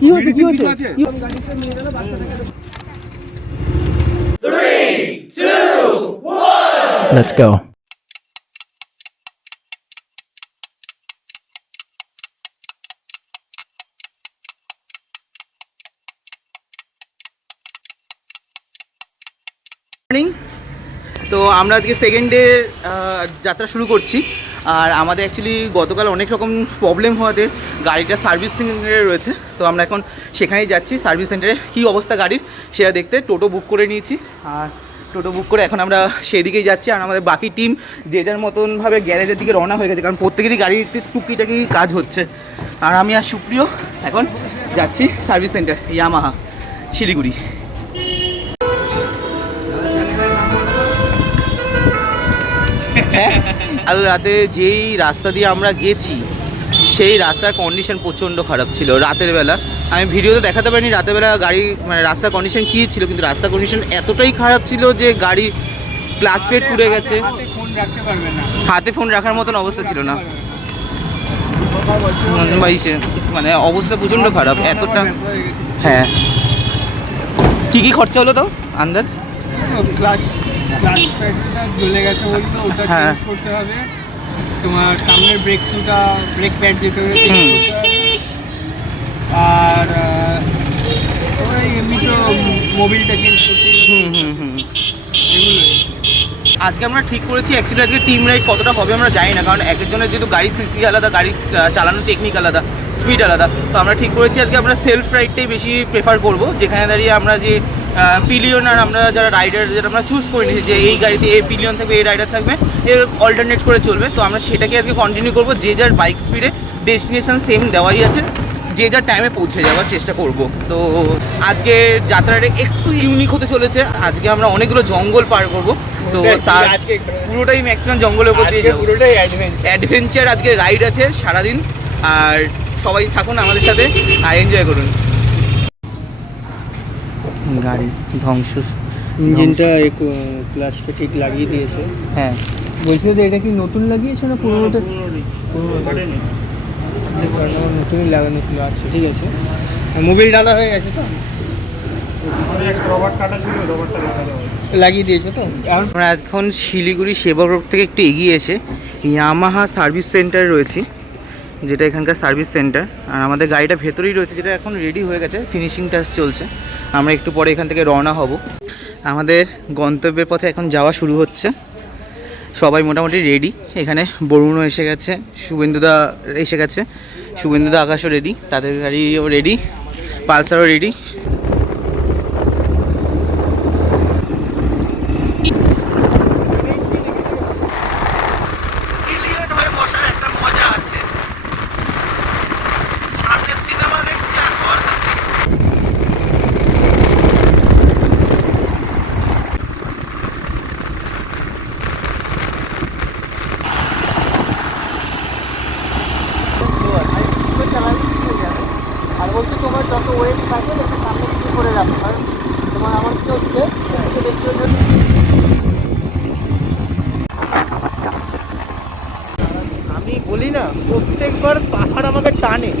কি হচ্ছে কি হচ্ছে? 3, 2, 1. Let's go. তো আমরা আজকে সেকেন্ড ডে যাত্রা শুরু করছি। আর আমাদের অ্যাকচুয়ালি গতকাল অনেক রকম প্রবলেম হওয়াতে গাড়িটা সার্ভিস সেন্টারে রয়েছে। তো আমরা এখন সেখানেই যাচ্ছি, সার্ভিস সেন্টারে কী অবস্থা গাড়ির সেটা দেখতে। টোটো বুক করে নিয়েছি, আর টোটো বুক করে এখন আমরা সেই দিকেই যাচ্ছি। আর আমাদের বাকি টিম যে যার মতনভাবে গ্যারেজের দিকে রওনা হয়ে গেছে, কারণ প্রত্যেকেরই গাড়িতে টুকিটাকি কাজ হচ্ছে। আর আমি আর সুপ্রিয় এখন যাচ্ছি সার্ভিস সেন্টার ইয়ামাহা শিলিগুড়ি। কাল রাতে যেই রাস্তা দিয়ে আমরা গেছি সেই রাস্তার কন্ডিশন প্রচণ্ড খারাপ ছিল রাতের বেলা। আমি ভিডিওতে দেখাতে পারিনি রাতের বেলা গাড়ি মানে রাস্তার কন্ডিশন কী ছিল, কিন্তু রাস্তার কন্ডিশন এতটাই খারাপ ছিল যে গাড়ি ক্লাস প্লেট পুড়ে গেছে, হাতে ফোন রাখার মতন অবস্থা ছিল না। মানে অবস্থা প্রচণ্ড খারাপ এতটা। হ্যাঁ, কী কী খরচা হলো তাও আন্দাজ? জ্বলে গেছে বলতো, ওটা হ্যাঁ চেঞ্জ করতে হবে। তোমার সামনের ব্রেক শুটা, ব্রেক প্যাড যেতে হবে আর এমনি তো মোবিলটা চেঞ্জ করতে। আজকে আমরা ঠিক করেছি অ্যাকচুয়ালি আজকে টিম রাইড কতটা হবে আমরা জানি না, কারণ এক একজনের যেহেতু গাড়ি সিসি আলাদা, গাড়ি চালানোর টেকনিক আলাদা, স্পিড আলাদা। তো আমরা ঠিক করেছি আজকে আমরা সেলফ রাইডটাই বেশি প্রেফার করব, যেখানে দাঁড়িয়ে আমরা যে পিলিয়ন আর আমরা যারা রাইডার যেটা আমরা চুজ করে নিয়েছি যে এই গাড়িতে এই পিলিয়ন থাকবে, এই রাইডার থাকবে, এর অল্টারনেট করে চলবে। তো আমরা সেটাকে আজকে কন্টিনিউ করবো। যে যার বাইক স্পিডে ডেস্টিনেশন সেম দেওয়াই আছে, যে যার টাইমে পৌঁছে যাওয়ার চেষ্টা করব। তো আজকে যাত্রাটা একটু ইউনিক হতে চলেছে। আজকে আমরা অনেকগুলো জঙ্গল পার করব, তো তার পুরোটাই ম্যাক্সিমাম জঙ্গলের উপর দিয়ে যাবো। পুরোটাই অ্যাডভেঞ্চার আজকে রাইড আছে সারাদিন। আর সবাই থাকুন আমাদের সাথে আর এনজয় করুন। গাড়ি ধ্বংস, ইঞ্জিনটা ক্লাচটা ঠিক লাগিয়ে দিয়েছে। হ্যাঁ বলছিল যে এটা কি নতুন লাগিয়েছে না পুরোনোটা? নতুনই লাগানো ছিল। আচ্ছা ঠিক আছে, মোবিল ডালা হয়ে গেছে তো, লাগিয়ে দিয়েছে তো। আমরা এখন শিলিগুড়ি সেবা রোড থেকে একটু এগিয়ে এসে ইয়ামাহা সার্ভিস সেন্টারে রয়েছি, যেটা এখানকার সার্ভিস সেন্টার। আর আমাদের গাড়িটা ভেতরেই রয়েছে, যেটা এখন রেডি হয়ে গেছে, ফিনিশিং টাচ চলছে। আমরা একটু পরে এখান থেকে রওনা হব। আমাদের গন্তব্যের পথে এখন যাওয়া শুরু হচ্ছে। সবাই মোটামুটি রেডি। এখানে বরুণও এসে গেছে, শুভেন্দুদা এসে গেছে, শুভেন্দুদা আকাশও রেডি, তাদের গাড়িও রেডি, পালসারও রেডি। আর বলছি তোমার যত ওয়েট থাকে যাতে সামনে কিছু করে রাখো, কারণ তোমার আমার কি হচ্ছে দেখতে আমি বলি না প্রত্যেকবার পাহাড় আমাকে টানে,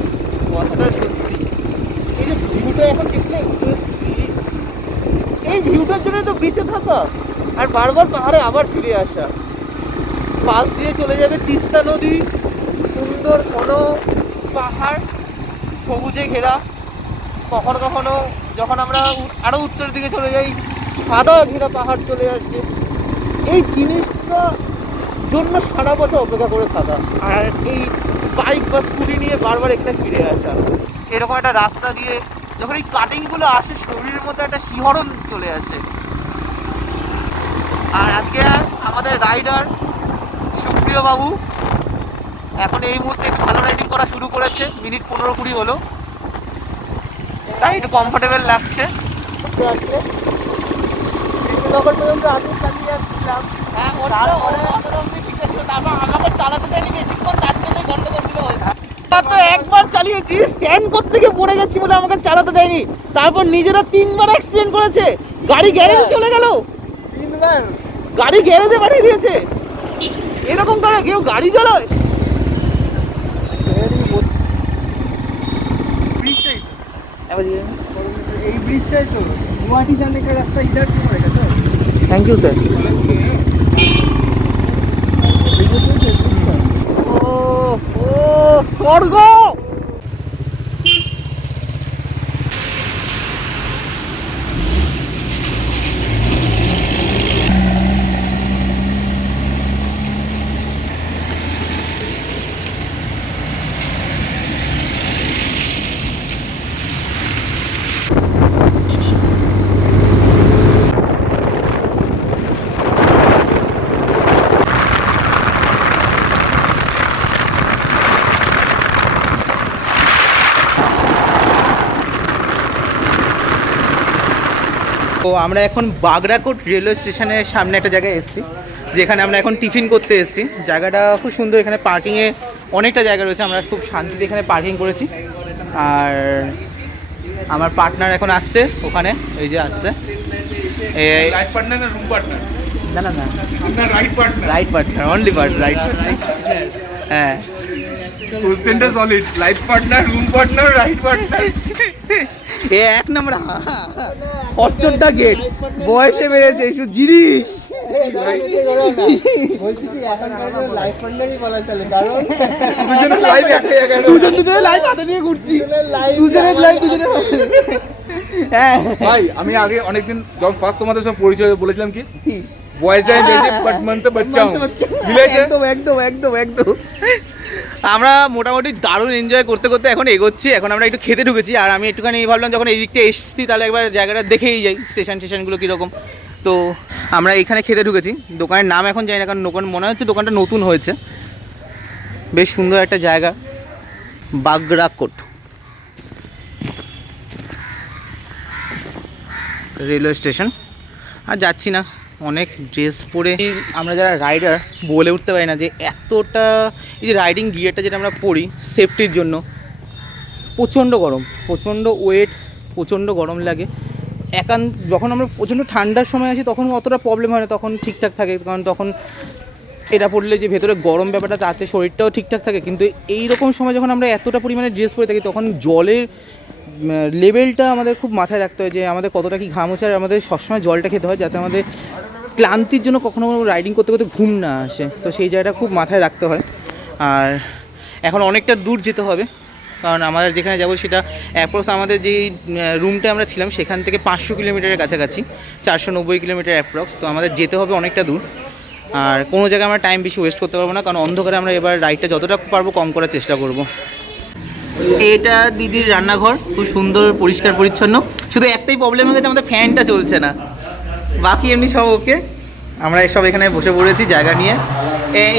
কথাটা সত্যি। এই যে ভিউটা এখন দেখলে, এই ভিউটার জন্য তো বেঁচে থাকা আর বারবার পাহাড়ে আবার ফিরে আসা। পাশ দিয়ে চলে যাবে তিস্তা নদী, সুন্দর ঘন পাহাড় সবুজে ঘেরা। কখনো কখনো যখন আমরা আরও উত্তরের দিকে চলে যাই, সাদা ঘেরা পাহাড় চলে আসে। এই জিনিসটা জন্য সারা বছর অপেক্ষা করে থাকা, আর এই বাইক বা স্কুটি নিয়ে বারবার এখানে ফিরে আসা। এরকম একটা রাস্তা দিয়ে যখন এই কাটিংগুলো আসে, শরীরের মধ্যে একটা শিহরণ চলে আসে। আর আজকে আমাদের রাইডার সুপ্রিয় বাবু এখন এই মুহূর্তে ভালো রাইডিং করা শুরু করেছে, মিনিট 15-20 হলো, তাই একটু কমফোর্টেবল লাগছে। আমাকে চালাতে দেয়নি বেশিক্ষণ, তার জন্যই গন্ডগোলগুলো হয়েছে। তো একবার চালিয়েছি, স্ট্যান্ড করতে গিয়ে পড়ে গেছি বলে আমাকে চালাতে দেয়নি। তারপর নিজেরা 3বার অ্যাক্সিডেন্ট করেছে, গাড়ি গ্যারেজে চলে গেল, গাড়ি গ্যারেজে পাঠিয়ে দিয়েছে। এরকম করে কেউ গাড়ি চালায়? এই ব্রিজটাই তো গুয়াহাটি जाने का रास्ता इधर से पड़ेगा तो থ্যাংক ইউ স্যার। ও ও স্বর্গ। তো আমরা এখন বাগরাকোট রেলওয়ে স্টেশনের সামনে একটা জায়গায় এসেছি, যেখানে আমরা এখন টিফিন করতে এসেছি। জায়গাটা খুব সুন্দর, এখানে পার্কিংয়ে অনেকটা জায়গা রয়েছে, আমরা খুব শান্তিতে এখানে পার্কিং করেছি। আর আমার পার্টনার এখন আসছে ওখানে, এই যে আসছে। Life partner no room partner? No no no, আপনার right partner. Right partner, only right. হ্যাঁ, কোশ্চেনটা solid. Life partner, room partner, right partner. এ এক নম্বর অচোদ্দা গেট, বয়সে বেড়েছে একটু জিনিস। বলছি কি এখনকার লাইফ পার্টনারই বলা চলে, কারণ দুজনের লাইফ একটা জায়গায়। দুজনের লাইফ হাতে নিয়ে ঘুরছি, দুজনের লাইফ দুজনের। হ্যাঁ ভাই, আমি আগে অনেকদিন যখন ফার্স্ট তোমাদের সঙ্গে পরিচয় বলেছিলাম কি বয়েজ আই বেবি বাট মন সে বাচ্চা হুঁ, মিলেছে? একদম একদম একদম একদম। আমরা মোটামুটি দারুণ এনজয় করতে করতে এখন এগোচ্ছি। এখন আমরা একটু খেতে ঢুকেছি, আর আমি একটুখানি ভাবলাম যখন এই দিকটা এসছি তাহলে একবার জায়গাটা দেখেই যাই, স্টেশনগুলো কীরকম। তো আমরা এখানে খেতে ঢুকেছি। দোকানের নাম এখন জানি না, কারণ দোকান মনে হচ্ছে দোকানটা নতুন হয়েছে। বেশ সুন্দর একটা জায়গা, বাগরাকোট রেলওয়ে স্টেশন। আর যাচ্ছি না, অনেক ড্রেস পরে আমরা যারা রাইডার বলে উঠতে পারি না যে এতটা, এই যে রাইডিং গিয়ারটা যেটা আমরা পরি সেফটির জন্য, প্রচণ্ড গরম, প্রচণ্ড ওয়েট, প্রচণ্ড গরম লাগে। যখন আমরা প্রচণ্ড ঠান্ডার সময় আছি তখন অতটা প্রবলেম হয় না, তখন ঠিকঠাক থাকে, কারণ তখন এটা পড়লে যে ভেতরে গরম ব্যাপারটা তাতে শরীরটাও ঠিকঠাক থাকে। কিন্তু এই রকম সময় যখন আমরা এতটা পরিমাণে ড্রেস পরে থাকি তখন জলের লেভেলটা আমাদের খুব মাথায় রাখতে হয়, যে আমাদের কতটা কি ঘাম হচ্ছে। আর আমাদের সবসময় জলটা খেতে হয়, যাতে আমাদের ক্লান্তির জন্য কখনো রাইডিং করতে করতে ঘুম না আসে। তো সেই জায়গাটা খুব মাথায় রাখতে হয়। আর এখন অনেকটা দূর যেতে হবে, কারণ আমাদের যেখানে যাবো সেটা অ্যাপ্রক্স আমাদের যেই রুমটা আমরা ছিলাম সেখান থেকে 500 কিলোমিটারের কাছাকাছি, 490 কিলোমিটার অ্যাপ্রক্স। তো আমাদের যেতে হবে অনেকটা দূর, আর কোনো জায়গায় আমরা টাইম বেশি ওয়েস্ট করতে পারবো না, কারণ অন্ধকারে আমরা এবার রাইডটা যতটা পারবো কম করার চেষ্টা করব। এটা দিদির রান্নাঘর, খুব সুন্দর পরিষ্কার পরিচ্ছন্ন। শুধু একটাই প্রবলেম হয়ে গেছে, আমাদের ফ্যানটা চলছে না, বাকি এমনি সব ওকে। আমরা সব এখানে বসে পড়েছি জায়গা নিয়ে।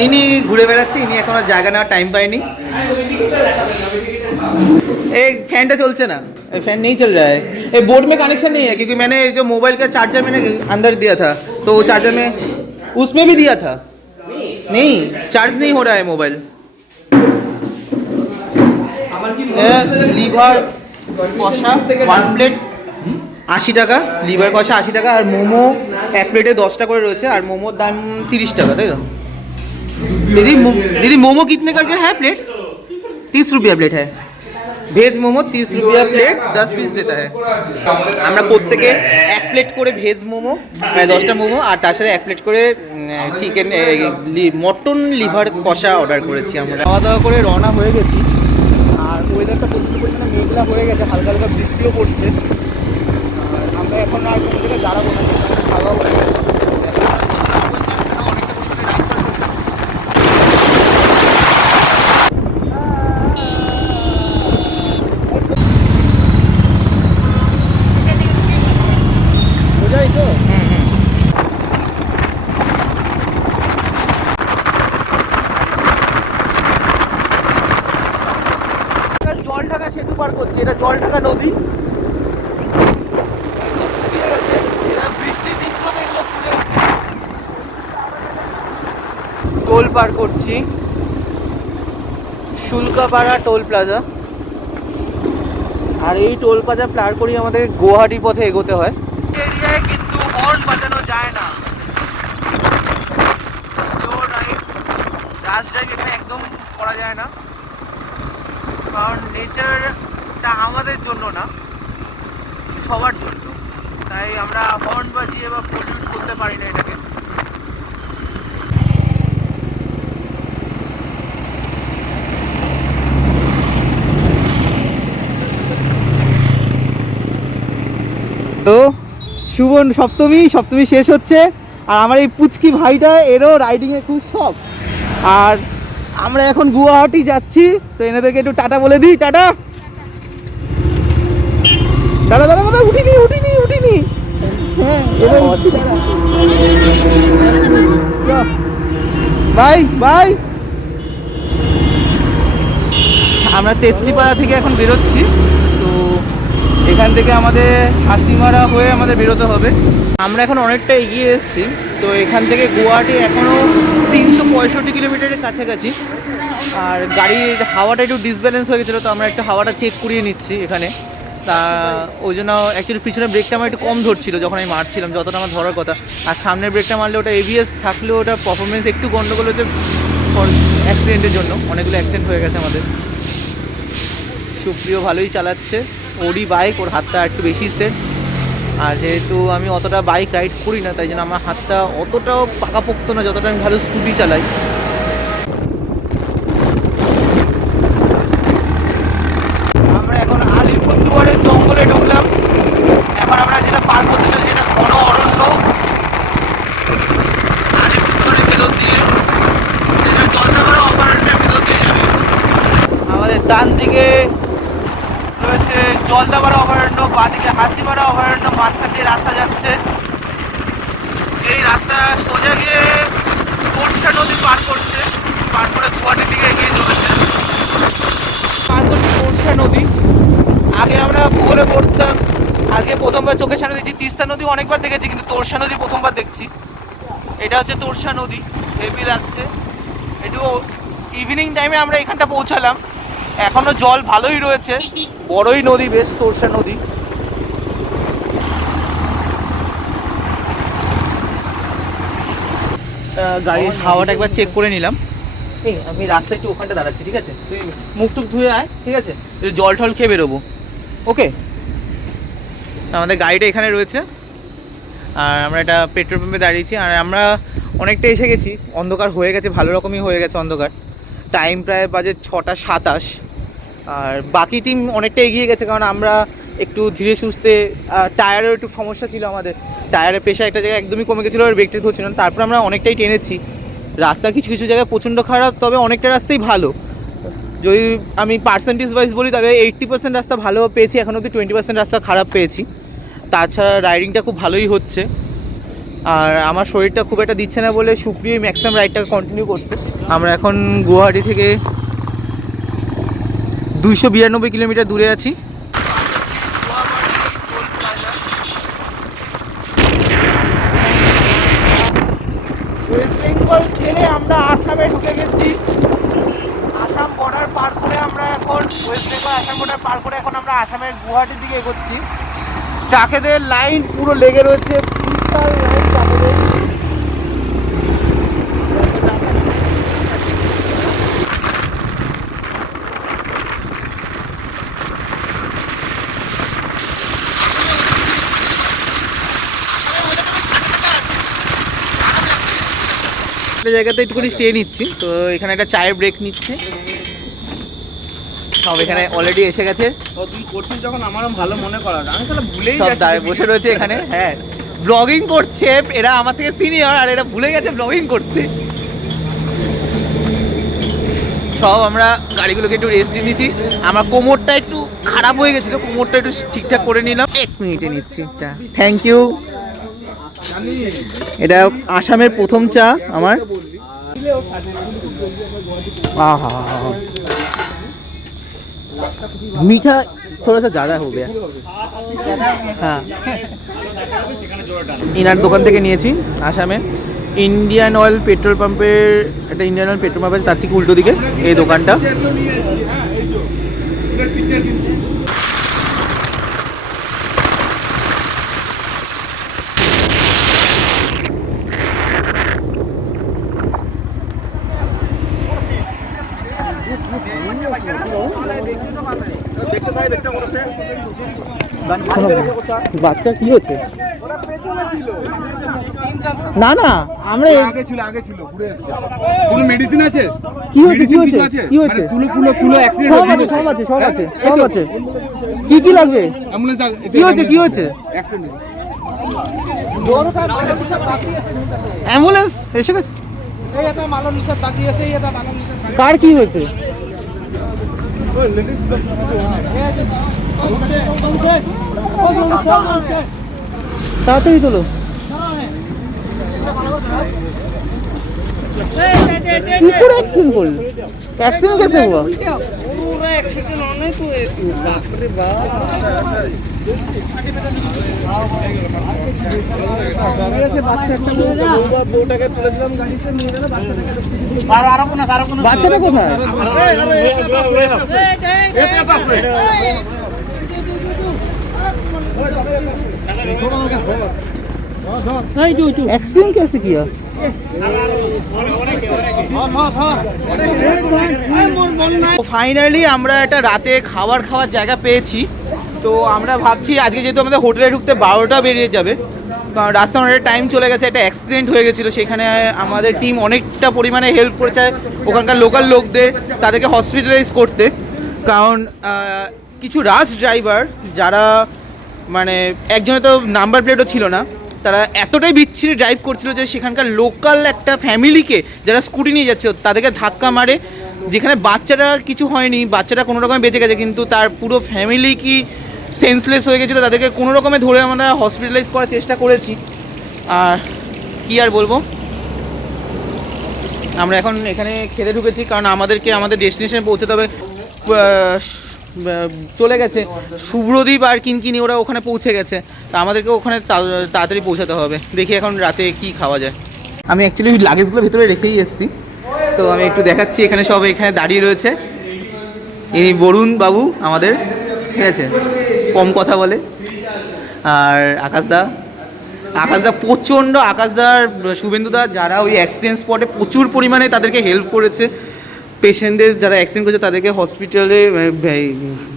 ইনি ঘুরে বেড়াচ্ছে, ইনি এখন জায়গা নেওয়ার টাইম পায়নি। এই ফैन चलছে না, फैन नहीं चल रहा है, ये बोर्ड में कनेक्शन नहीं है, क्योंकि मैंने जो मोबाइल का चार्जर मैंने अंदर दिया था, तो वो चार्जर में उसमें भी दिया था, नहीं चार्ज नहीं हो रहा है मोबाइल। লিভার কষা 1 প্লেট 80 টাকা, লিভার কষা 80 টাকা, আর মোমো এক প্লেটে 10টা করে রয়েছে, আর মোমোর দাম 30 টাকা, তাই তো? दीदी मोमो कितने करके है प्लेट? 30 रुपया प्लेट है। ভেজ মোমো 30 রুপিয়া প্লেট, 10 পিস দেতা है। আমরা প্রত্যেকে এক প্লেট করে ভেজ মোমো, 10টা মোমো, আর তার সাথে এক প্লেট করে চিকেন মটন লিভার কষা অর্ডার করেছি। আমরা খাওয়া দাওয়া করে রওনা হয়ে গেছি, আর ওয়েদারটা প্রচণ্ড পরিমাণে মেঘলা হয়ে গেছে, হালকা হালকা বৃষ্টিও পড়ছে। আর আমরা এখন আর কোনো জায়গায় দাঁড়াবো না, খাওয়া হয়ে গেছে। জলঢাকা সেতু পার করছি, এটা জলঢাকা নদী। টোল পার করছি, শুল্কাপাড়া টোল প্লাজা। আর এই টোল প্লাজা পার করি আমাদের গুয়াহাটির পথে এগোতে হয়। এরিয়ায় কিন্তু হর্ন বাজানো যায় না, স্লো ড্রাইভ, রাশ ড্রাইভ এখানে একদম করা যায় না, কারণ নেচারটা আমাদের জন্য না, সবার জন্য, তাই আমরা হর্ন বাজিয়ে বা পলিউট করতে পারি না এটাকে। তো শুভ সপ্তমী শেষ হচ্ছে, আর আমার এই পুচকি ভাইটা এরও রাইডিংয়ে খুব শখ। আর আমরা এখন গুয়াহাটি যাচ্ছি, তো এনাদেরকে একটু টাটা বলে দিই। টাটা দাদা দাদা দাদা, উঠিনি হ্যাঁ এবার উঠছি দাদা। Bye bye. আমরা তেতলিপাড়া থেকে এখন বেরোচ্ছি, তো এখান থেকে আমাদের হাসিমারা হয়ে আমাদের বেরোতে হবে। আমরা এখন অনেকটা এগিয়ে এসেছি, তো এখান থেকে গুয়াহাটি এখনও 365 কিলোমিটারের কাছাকাছি। আর গাড়ির হাওয়াটা একটু ডিসব্যালেন্স হয়ে গেছিলো, তো আমরা একটু হাওয়াটা চেক করিয়ে নিচ্ছি এখানে। তা ওই জন্য অ্যাকচুয়ালি পিছনের ব্রেকটা আমার একটু কম ধরছিল যখন আমি মারছিলাম, যতটা আমার ধরার কথা। আর সামনের ব্রেকটা মারলে ওটা এবিএস থাকলেও ওটা পারফরমেন্স একটু গন্ডগোল হচ্ছে অ্যাক্সিডেন্টের জন্য। অনেকগুলো অ্যাক্সিডেন্ট হয়ে গেছে আমাদের। সুপ্রিয় ভালোই চালাচ্ছে, ওরই বাইক, ওর হাতটা একটু বেশি সেট। আর যেহেতু আমি অতটা বাইক রাইড করি না, তাই জন্য আমার হাতটা অতটাও পাকাপোক্ত না যতটা আমি ভালো স্কুটি চালাই। আমরা এখন আলিপুরদুয়ারের জঙ্গলে ঢুকলাম। এখন আমরা যেটা পার করতে চাই সেটা ঘন অরণ্য, আলিপুরদুয়ারের ভেতর দিয়ে, জলদাপাড়া অভয়ারণ্যের ভেতর দিয়ে যাবে। আমাদের ডান দিকে রয়েছে জলদাপাড়া অভয়ারণ্য, বাঁদিকে হাসিমারা অভয়ারণ্য, মাঝখান দিয়ে রাস্তা যাচ্ছে। এই রাস্তা সোজা গিয়ে তোরসা নদী পার করছে, পার করে গুয়াহাটির দিকে এগিয়ে চলেছে। পার করছে তোরসা নদী। আগে আমরা ভুলে পড়তাম, আগে প্রথমবার চোখের সামনে দেখছি তিস্তা নদী, অনেকবার দেখেছি, কিন্তু তোরসা নদী প্রথমবার দেখছি। এটা হচ্ছে তোরসা নদী, হেভি লাগছে। একটু ইভিনিং টাইমে আমরা এখানটা পৌঁছালাম, এখনো জল ভালোই রয়েছে, বড়ই নদী বেশ, তোরসা নদী। গাড়ির হাওয়াটা একবার চেক করে নিলাম। এই আমি রাস্তায় একটু ওখানটা দাঁড়াচ্ছি, ঠিক আছে? তুই মুখ টুক ধুয়ে আয়, ঠিক আছে? জল টল খেয়ে বেরোবো, ওকে? আমাদের গাড়িটা এখানে রয়েছে, আর আমরা একটা পেট্রোল পাম্পে দাঁড়িয়েছি। আর আমরা অনেকটা এসে গেছি, অন্ধকার হয়ে গেছে, ভালো রকমই হয়ে গেছে অন্ধকার। টাইম প্রায় বাজে 6:27। আর বাকি টিম অনেকটা এগিয়ে গেছে, কারণ আমরা একটু ধীরে সুস্থে, টায়ারেরও একটু সমস্যা ছিল আমাদের। টায়ারের প্রেশার একটা জায়গায় একদমই কমে গেছিলো, আর ব্রেকটা ধরছিল না। তারপর আমরা অনেকটাই টেনেছি। রাস্তা কিছু কিছু জায়গায় প্রচণ্ড খারাপ, তবে অনেকটা রাস্তাই ভালো। যদি আমি পার্সেন্টেজ ওয়াইজ বলি, তাহলে 80% রাস্তা ভালো পেয়েছি, এখন অবধি 20% রাস্তা খারাপ পেয়েছি। তাছাড়া রাইডিংটা খুব ভালোই হচ্ছে। আর আমার শরীরটা খুব একটা দিচ্ছে না বলে সুপ্রিয় ম্যাক্সিমাম রাইডটাকে কন্টিনিউ করছে। আমরা এখন গুয়াহাটি থেকে 292 কিলোমিটার দূরে আছি। ওয়েস্ট বেঙ্গল ছেড়ে আমরা আসামে ঢুকে গেছি। আসাম বর্ডার পার করে আমরা এখন ওয়েস্ট বেঙ্গল আসাম বর্ডার পার করে এখন আমরা আসামের গুয়াহাটির দিকে এগোচ্ছি। ট্রাকেদের লাইন পুরো লেগে রয়েছে, বিশাল লাইন ট্রাকেদের। জায়গাতে একটুখানি স্টে নিচ্ছি, তো এখানে একটা চায়ের ব্রেক নিচ্ছে। সব এখানে অলরেডি এসে গেছে। তুই করছিস যখন আমারও ভালো মনে করা, আমি তাহলে ভুলেই সব দাঁড়িয়ে বসে রয়েছে এখানে। হ্যাঁ, ব্লগিং করছে এরা, আমার থেকে সিনিয়র, আর এরা ভুলে গেছে ব্লগিং করতে। সব আমরা গাড়িগুলোকে একটু রেস্ট দিয়ে নিচ্ছি। আমার কোমরটা একটু খারাপ হয়ে গেছিলো, কোমরটা একটু ঠিকঠাক করে নিলাম। 1 মিনিটে নিচ্ছি চা। Thank you. এটা আসামের প্রথম চা আমার। আহা, मीठा थोड़ा सा ज़्यादा हो गया। হ্যাঁ, ইনার দোকান থেকে নিয়েছি আসামে। ইন্ডিয়ান অয়েল পেট্রোল পাম্পের, একটা ইন্ডিয়ান অয়েল পেট্রোল পাম্পের তার থেকে উল্টো দিকে এই দোকানটা। বাচ্চা কি হয়েছে? না না আমরা আগে ছিল ঘুরে এসেছে। কোনো মেডিসিন আছে? কি হয়েছে কি Medicine হয়েছে কিছু আছে? কি হয়েছে? মানে তুলো অ্যাক্সিডেন্ট সব আছে কি কি লাগবে? অ্যাম্বুলেন্স কি হয়েছে অ্যাক্সিডেন্ট অ্যাম্বুলেন্স এসে গেছে? কার কি হয়েছে? তাড়াতাড়ি তোলো। কি করে অ্যাক্সিডেন্ট করলি? অ্যাক্সিডেন্ট कैसे हुआ? पूरा एक्सीडेंट होने तो बाप रे বাচ্চাটা কোথায়? एक्सीडेंट कैसे किया? ফাইনালি আমরা একটা রাতে খাওয়ার জায়গা পেয়েছি। তো আমরা ভাবছি আজকে যেহেতু আমাদের হোটেলে ঢুকতে 12টা বেরিয়ে যাবে, কারণ রাস্তায় অনেকটা টাইম চলে গেছে, একটা অ্যাক্সিডেন্ট হয়ে গেছিলো, সেখানে আমাদের টিম অনেকটা পরিমাণে হেল্প করেছে ওখানকার লোকাল লোকদের, তাদেরকে হসপিটালাইজ করতে। কারণ কিছু রাশ ড্রাইভার যারা মানে একজনের তো নাম্বার প্লেটও ছিল না, তারা এতটাই বিচ্ছিরি ড্রাইভ করছিল যে সেখানকার লোকাল একটা ফ্যামিলিকে যারা স্কুটি নিয়ে যাচ্ছে তাদেরকে ধাক্কা মারে, যেখানে বাচ্চাটা কিছু হয়নি, বাচ্চাটা কোনো রকমে বেঁচে গেছে, কিন্তু তার পুরো ফ্যামিলি কি সেন্সলেস হয়ে গেছিলো, তাদেরকে কোনো রকমে ধরে আমরা হসপিটালাইজ করার চেষ্টা করেছি। আর কি আর বলবো, আমরা এখন এখানে খেতে ঢুকেছি কারণ আমাদেরকে আমাদের ডেস্টিনেশনে পৌঁছতে হবে। চলে গেছে শুভ্রদীপ আর কিনকিনি, ওরা ওখানে পৌঁছে গেছে, তা আমাদেরকে ওখানে তাড়াতাড়ি পৌঁছাতে হবে। দেখি এখন রাতে কি খাওয়া যায়। আমি অ্যাকচুয়ালি লাগেজগুলো ভিতরে রেখেই এসেছি, তো আমি একটু দেখাচ্ছি। এখানে সব এখানে দাঁড়িয়ে রয়েছে, ইনি বরুণ বাবু আমাদের, ঠিক আছে, কম কথা বলে। আর আকাশদা প্রচণ্ড, আকাশদার শুভেন্দুদা যারা ওই অ্যাক্সিডেন্ট স্পটে প্রচুর পরিমাণে তাদেরকে হেল্প করেছে, পেশেন্টদের যারা অ্যাক্সিডেন্ট করেছে তাদেরকে হসপিটালে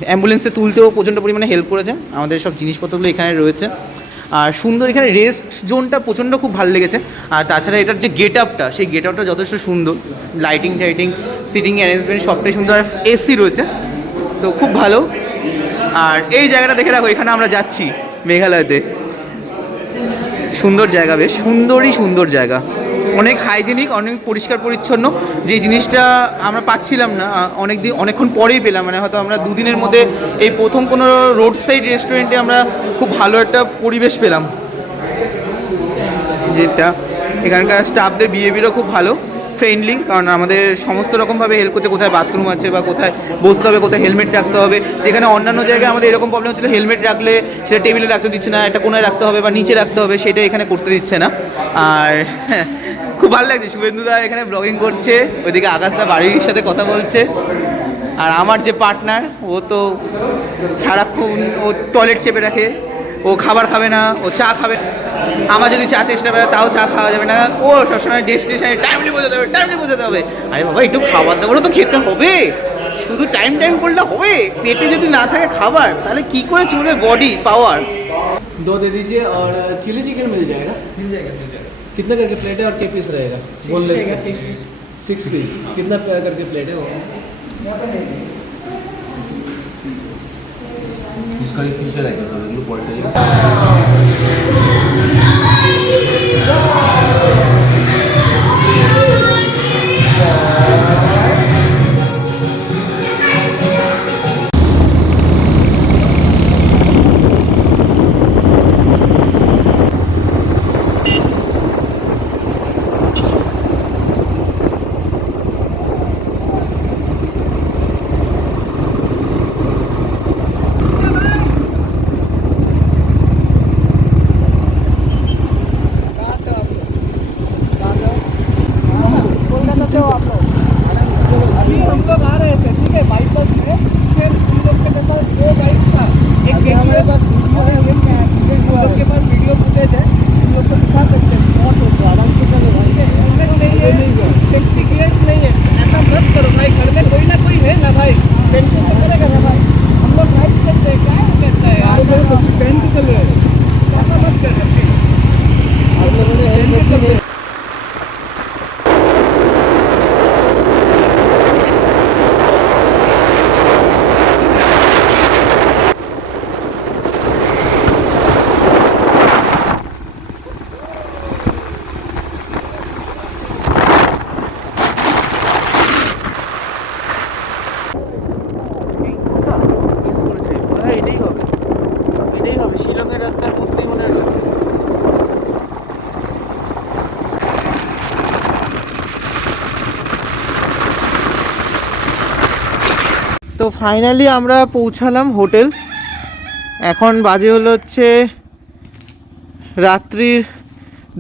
অ্যাম্বুলেন্সে তুলতেও প্রচণ্ড পরিমাণে হেল্প করেছে। আমাদের সব জিনিসপত্রগুলো এখানে রয়েছে। আর সুন্দর এখানে রেস্ট জোনটা প্রচণ্ড খুব ভালো লেগেছে। আর তাছাড়া এটার যে গেট আপটা, সেই গেট আপটা যথেষ্ট সুন্দর, লাইটিং টাইটিং সিটিং অ্যারেঞ্জমেন্ট সবটাই সুন্দর, আর এসি রয়েছে, তো খুব ভালো। আর এই জায়গাটা দেখে রাখো, এখানে আমরা যাচ্ছি মেঘালয়তে, সুন্দর জায়গা, বেশ সুন্দর জায়গা, অনেক হাইজেনিক, অনেক পরিষ্কার পরিচ্ছন্ন, যে জিনিসটা আমরা পাচ্ছিলাম না অনেকক্ষণ পরেই পেলাম। মানে হয়তো আমরা দুদিনের মধ্যে এই প্রথম কোনো রোড সাইড রেস্টুরেন্টে আমরা খুব ভালো একটা পরিবেশ পেলাম, যেটা এখানকার স্টাফদের বিহেভিয়ারও খুব ভালো, ফ্রেন্ডলি, কারণ আমাদের সমস্ত রকমভাবে হেল্প করছে, কোথায় বাথরুম আছে বা কোথায় বসতে হবে, কোথায় হেলমেট রাখতে হবে, যেখানে অন্যান্য জায়গায় আমাদের এরকম প্রবলেম হচ্ছিলো, হেলমেট রাখলে সেটা টেবিলে রাখতে দিচ্ছে না, একটা কোনায় রাখতে হবে বা নিচে রাখতে হবে, সেটা এখানে করতে দিচ্ছে না। আর খুব ভালো লাগছে, শুভেন্দুদা এখানে ব্লগিং করছে, ওইদিকে আকাশদা বাড়ির সাথে কথা বলছে, আর আমার যে পার্টনার ও তো সারাক্ষণ ও টয়লেট চেপে রাখে, ও খাবার খাবে না, ও চা খাবে। আমার যদি চা চেষ্টা করে তাও চা খাওয়া যাবে না, ও সবসময় ডেস্টিনেশনে টাইমলি বোঝাতে হবে। আরে বাবা, একটু খাবার দাবারও তো খেতে হবে, শুধু টাইম করলে হবে? পেটে যদি না থাকে খাবার, তাহলে কি করে চলবে বডি পাওয়ার। 2 दे दीजिए और चिली चिकन मिल जाएगा। कितना करके प्लेट है और के पीस रहेगा? Boneless 6 piece. कितना करके प्लेट है वो? इसका एक पीस रहेगा, तो एगुलो पलटे टेंशन तो करेगा ना भाई, हम लोग राइड करते हैं, क्या कहता है यार। এটাই হবে, শিলংয়ের রাস্তার মধ্যেই মনে হয় রয়েছে। তো ফাইনালি আমরা পৌঁছালাম হোটেল। এখন বাজে হলো হচ্ছে রাত্রির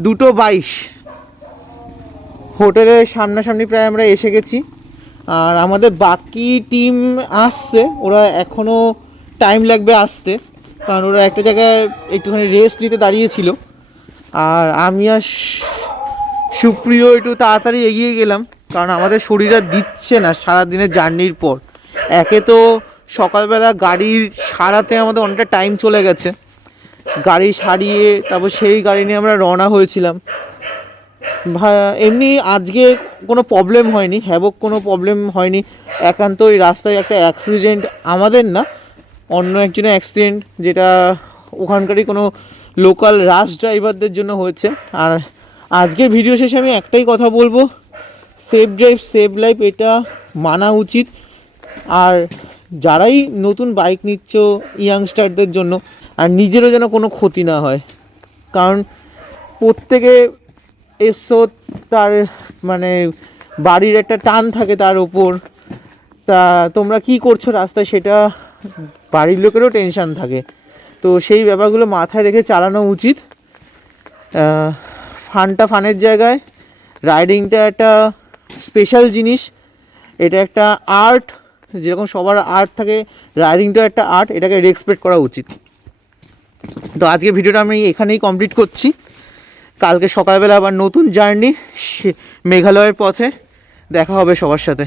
2:22। হোটেলের সামনাসামনি প্রায় আমরা এসে গেছি। আর আমাদের বাকি টিম আসছে, ওরা এখনও টাইম লাগবে আসতে, কারণ ওরা একটা জায়গায় একটুখানি রেস্ট নিতে দাঁড়িয়েছিল। আর আমি আর সুপ্রিয় একটু তাড়াতাড়ি এগিয়ে গেলাম, কারণ আমাদের শরীর আর দিচ্ছে না সারাদিনের জার্নির পর। একে তো সকালবেলা গাড়ি সারাতে আমাদের অনেকটা টাইম চলে গেছে, গাড়ি সারিয়ে তারপর সেই গাড়ি নিয়ে আমরা রওনা হয়েছিলাম। এমনি আজকে কোনো প্রবলেম হয়নি, হ্যাভক কোনো প্রবলেম হয়নি। একান্ত ওই রাস্তায় একটা অ্যাক্সিডেন্ট, আমাদের না অন্য একজনের অ্যাক্সিডেন্ট, যেটা ওখানকারই কোনো লোকাল রাশ ড্রাইভারদের জন্য হয়েছে। আর আজকের ভিডিও শেষে আমি একটাই কথা বলবো, সেফ ড্রাইভ সেভ লাইফ, এটা মানা উচিত। আর যারাই নতুন বাইক নিচ্ছ ইয়াংস্টারদের জন্য, আর নিজেরও যেন কোনো ক্ষতি না হয়, কারণ প্রত্যেকে এসো তার মানে বাড়ির একটা টান থাকে তার ওপর, তা তোমরা কি করছো রাস্তায় সেটা বাড়ির লোকেরও টেনশান থাকে। তো সেই ব্যাপারগুলো মাথায় রেখে চালানো উচিত। ফানটা ফানের জায়গায়, রাইডিংটা একটা স্পেশাল জিনিস, এটা একটা আর্ট, যেরকম সবার আর্ট থাকে রাইডিংটাও একটা আর্ট, এটাকে রেসপেক্ট করা উচিত। তো আজকে ভিডিওটা আমি এখানেই কমপ্লিট করছি। কালকে সকালবেলা আবার নতুন জার্নি মেঘালয়ের পথে, দেখা হবে সবার সাথে।